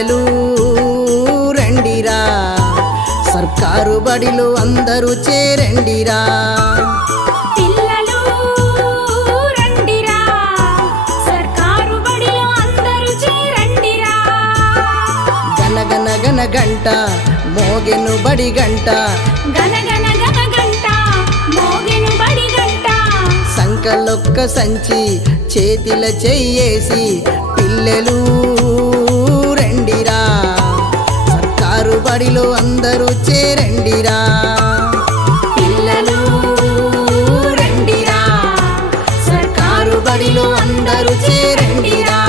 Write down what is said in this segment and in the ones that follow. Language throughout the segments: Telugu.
పిల్లలు రండిరా, సర్కారు బడిలో అందరూ చేరండిరా. పిల్లలు రండిరా, సర్కారు బడిలో అందరూ చేరండిరా. గనగన గన గంట మోగెను బడి గంట, గనగన గన గంట మోగెను బడి గంట. సంకలొక్క సంచి చేతిల చెయ్యేసి పిల్లలు రండిరా, సర్కారు బడిలో అందరూ చేరండిరా. పిల్లలు రండిరా, సర్కారు బడిలో అందరూ చేరండిరా.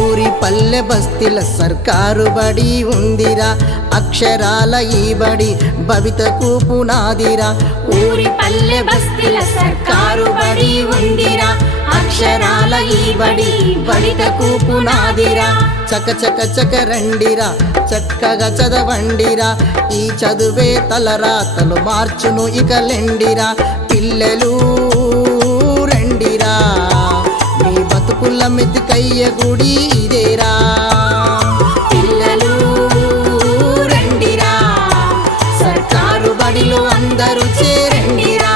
ఊరి పల్లె బస్తీల సర్కారు బడి ఉందిరా, అక్షరాల ఈ బడి భవితకు పునాదిరా. ఊరి పల్లె బస్తీల సర్కారు బడి ఉందిరా, అక్షరాల ఈ బడి భవితకు పునాదిరా. చక చక చక రండిరా, చక్కగా చదవండిరా, ఈ చదువే తలరాతలు మార్చును ఇక లెండిరా. పిల్లలు రండిరా, మీ బతుకుల మెతికయ్య గుడి ఇదేరా. పిల్లలు రండిరా, సర్కారు బడిలో అందరూ చేరండిరా.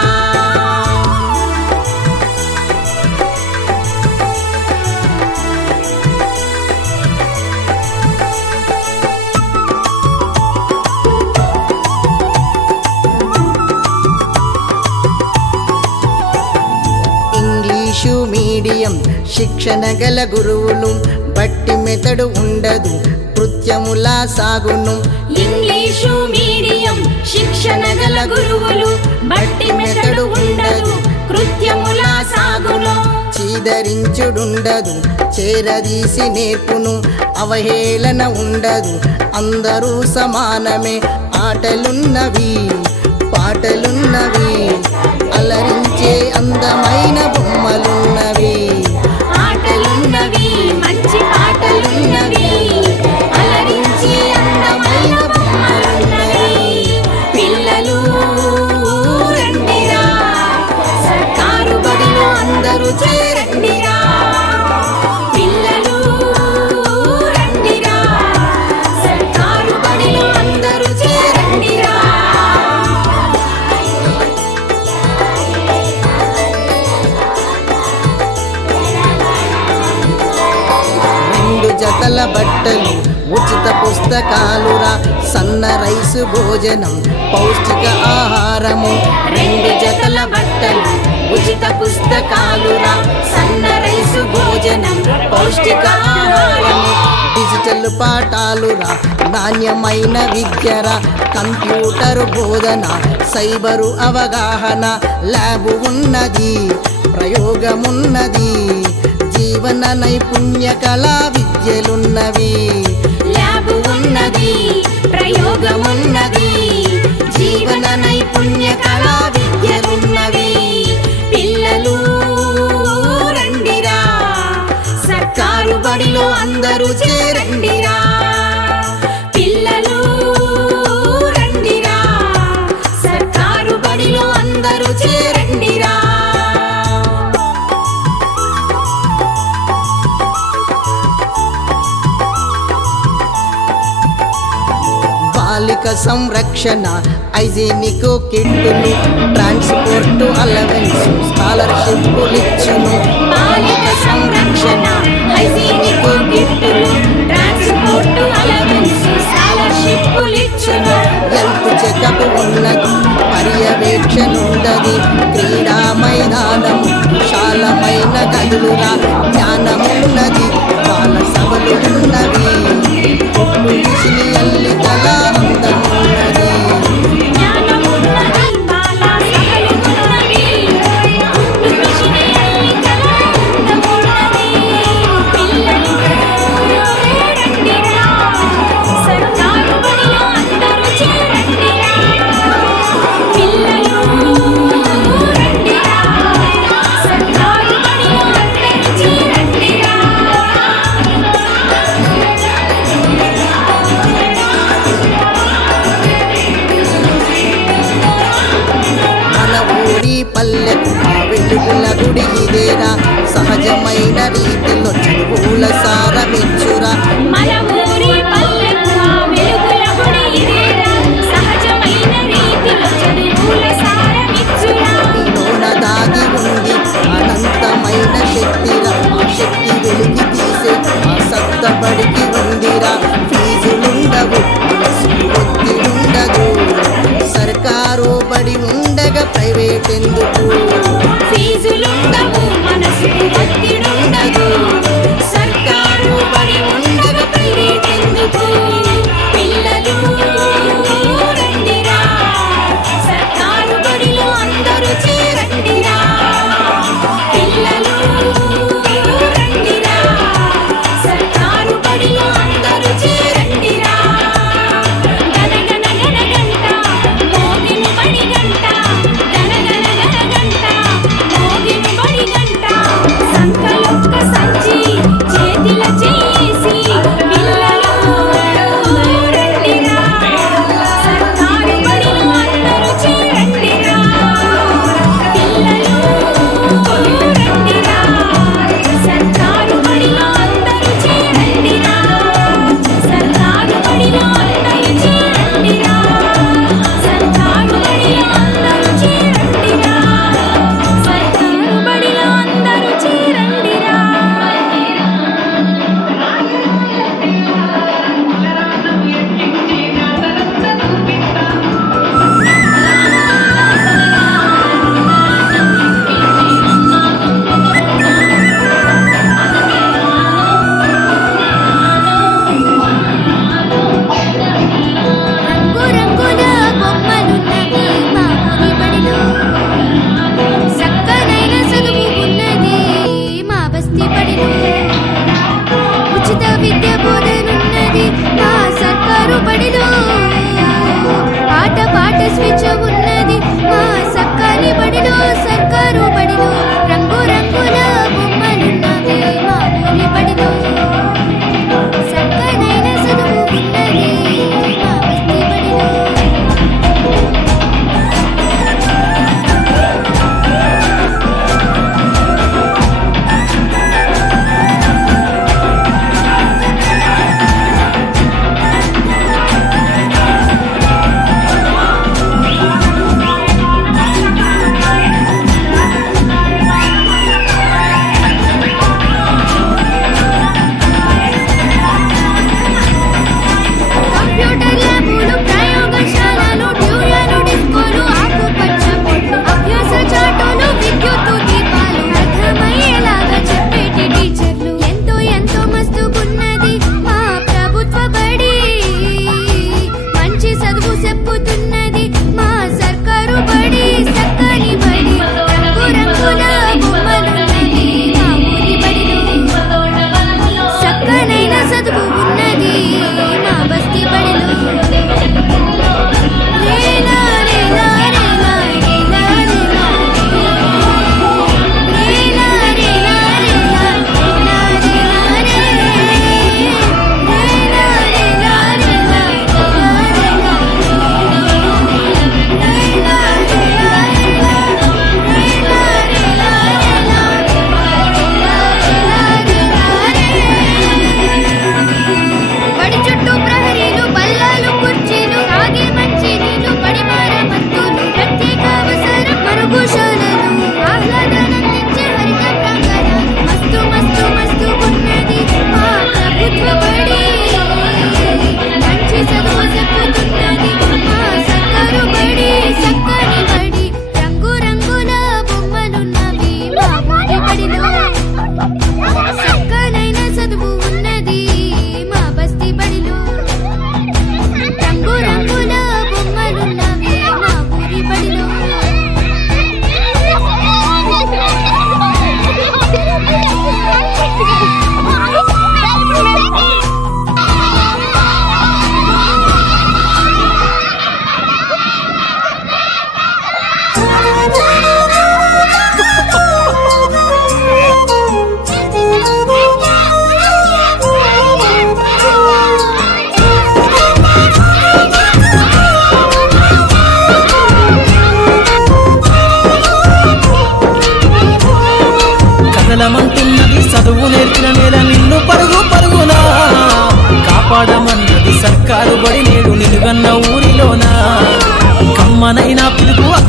ఇంగ్లీషు మీడియం శిక్షణ గల గురువులు, బట్టి మెతడు ఉండదు కృత్యముల సాగును. ఇంగ్లీషు మీడియం శిక్షణ గల గురువులు, బట్టి మెతడు ఉండదు కృత్యముల సాగును. చీదరించుడుండదు చేరదీసి నేర్పును, అవహేళన ఉండదు అందరూ సమానమే. ఆటలున్నవి పాటలున్నవి, అలరించే అందమైన బొమ్మలున్నవి. ఆటలున్నవి మంచి పాటలున్నవి, అలరించే అందమైన బొమ్మలున్నవి. పిల్లలు రండిరా, సర్కారు బడిలో అందరూ చేరండిరా. పిల్లలు రండిరా, సర్కారు బడిలో అందరూ చేరండిరా. రెండు జతల బట్టలు ఉచిత పుస్తకాలురా, సన్న రైసు భోజనం పౌష్టిక ఆహారము. రెండు జతల బట్టలు ఉచిత పుస్తకాలురా, సన్న రైసు భోజనం పౌష్టిక ఆహారము. డిజిటల్ పాఠాలురా, నాణ్యమైన విద్యరా, కంప్యూటర్ బోధన సైబరు అవగాహన. ల్యాబు ఉన్నది ప్రయోగమున్నది, జీవన నైపుణ్య కళా విద్యలున్నవి. ల్యాబ్ ఉన్నది ప్రయోగమున్నది, జీవన నైపుణ్య కళా విద్యలున్నవి. పిల్లలు రండిరా, సర్కారు బడిలో అందరూ చేరండిరా. పిల్లలు రండిరా, సర్కారు బడిలో అందరూ చేరండిరా. బాలిక సంరక్షణ, హైజీనిక్ కిట్టులు, ట్రాన్స్పోర్ట్ అలవెన్స్, స్కాలర్షిప్లిచ్చును. బాలిక సంరక్షణ, హైజీనిక్ కిట్టులు, ట్రాన్స్పోర్ట్ అలవెన్స్, స్కాలర్షిప్లిచ్చును. హెల్త్ చెకప్ ఉన్నది, పర్యవేక్షణ ఉండది, క్రీడా మైదానం, విశాలమైన గదులురా, జ్ఞానమున్నది, బాల సభలు ఉన్నవి, పుట్టిసిని అల్లికల అందమున్నది. జ్ఞానమున్నది, బాల సభలున్నవి, పుట్టుమిషిని అల్లికల అందమున్నది. పిల్లలు రండిరా, సర్కారు బడిలో అందరూ వెలుగుల గుడి ఇదేరా సహజమైన రీతిలో చదువుల సారమిచ్చురా మన ఊరి పల్లెకు ఆ వెలుగుల గుడి ఇదేరా సహజమైన రీతిలో చదువుల సారమిచ్చురా నీలోన దాగి ఉంది అనంతమైన శక్తిరా ఆ శక్తి వెలికి తీసే ఆ సత్తబడికి ఉందిరా ఫీజులుండవు మనసుకు ఒత్తిడుండదు సర్కారు బడి ఉండగా ప్రైవేట్ ఎందుకు ఫీజులుండవు మనసుకు ఒత్తిడుండదు సర్కారు బడి ఉండగా ప్రైవేట్ ఎందుకు పిల్లలు రండిరా సర్కారు బడిలో అందరూ చేరండిరా పిల్లలు రండిరా సర్కారు బడిలో అందరూ చేరండిరా గనగన గనగంట మోగిను బడి గంట గనగన గనగంట మోగిను బడి గంట సంక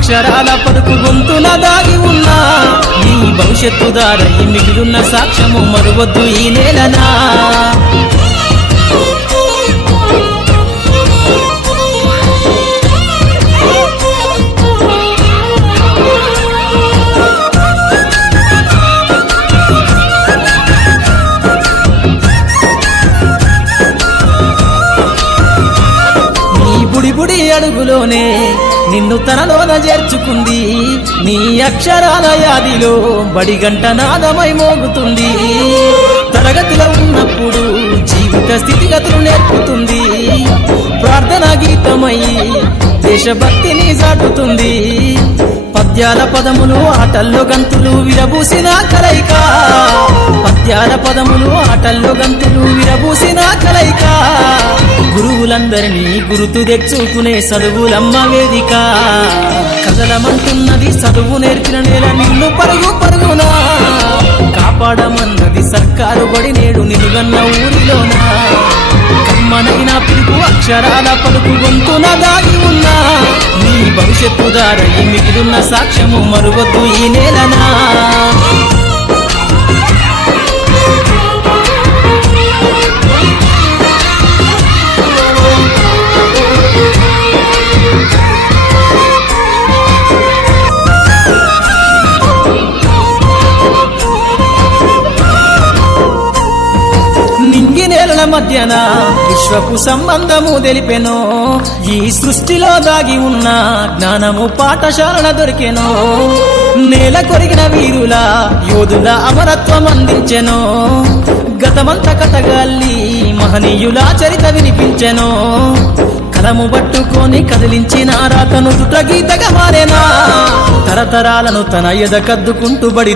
అక్షరాల పలుకు గొంతున దాగి ఉన్నా నీ భవిష్యత్తు దారై మిగిలిన సాక్ష్యము మరువద్దు ఈ నేలనా. బుడి బుడి అడుగులోనే నిన్ను తనలోన చేర్చుకుంది నీ అక్షరాల యాదిలో బడిగంట నాదమై మోగుతుంది. తరగతిలో ఉన్నప్పుడు జీవిత స్థితిగతులు నేర్పుతుంది. ప్రార్థన గీతమై దేశభక్తిని చాటుతుంది. పద్యాల పదములు ఆటల్లో గంతులు విరబూసిన కలయిక. పద్యాల పదములు ఆటల్లో గంతులు విరబూసిన కలయిక. గురువులందరినీ గురుతు తెచ్చుకునే చదువులమ్మ వేదిక. కదలమంటున్నది చదువు నేర్పిన నేల నిన్ను పరుగు పరుగునా. కాపాడమన్నది సర్కారు బడి నేడు నిలుగన్న ఊరిలోనా. కమ్మనైన పిలుపు అక్షరాల పలుకు గొంతున దాగి ఉన్నా నీ భవిష్యత్తు దారై మిగిలిన సాక్ష్యము మరువద్దు ఈ నేలనా. నింగి నేలల మధ్యన విశ్వపు సంబంధము తెలిపెనో. ఈ సృష్టిలో దాగి ఉన్న జ్ఞానము పాఠశాలల దొరికెనో. నేల కొరిగిన వీరుల యోధుల అమరత్వం అందించెనో. గతమంత కథగాల్లి మహనీయుల చరిత వినిపించెనో. కలము పట్టుకొని కదిలించిన రాతను దుట గీతగా మారేనా. తరతరాలను తన ఎద కద్దుకుంటూ బడి